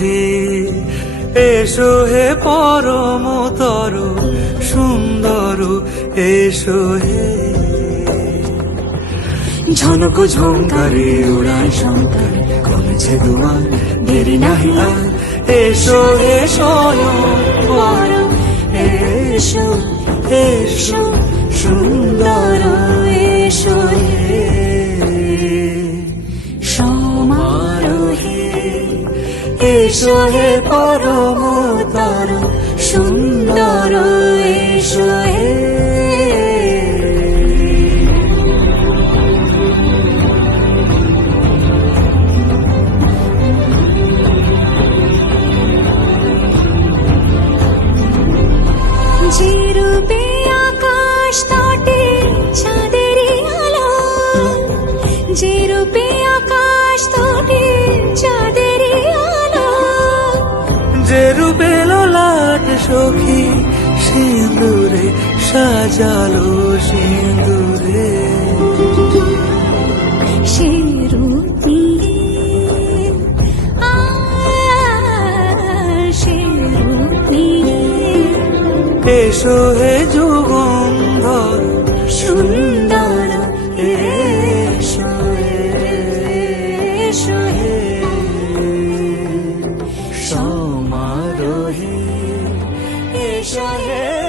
সমারোহে এসো হে পরমতর সুন্দর এসো হে। ঝনক ঝঙ্কারে উড়ায় শঙ্কার কমেছে দুয়ার দেরি নাহি আর এসো হে স্বয়ং বর এসো এসো সুন্দর এসো হে সমারোহে এসো হে পরমতর সুন্দর এসো হে। যে রূপে আকাশ তটে চাঁদেরই আলো, যে রূপে আকাশ তটে চাঁদেরই আলো, যে রূপে ললাট সখী সিঁদুরে সাজালো সিঁদুরে সে রূপ নিয়ে সে রূপ নিয়ে এসো হে যুগন্ধর সুন্দর এসো এসো হে সমারোহে এসো হে।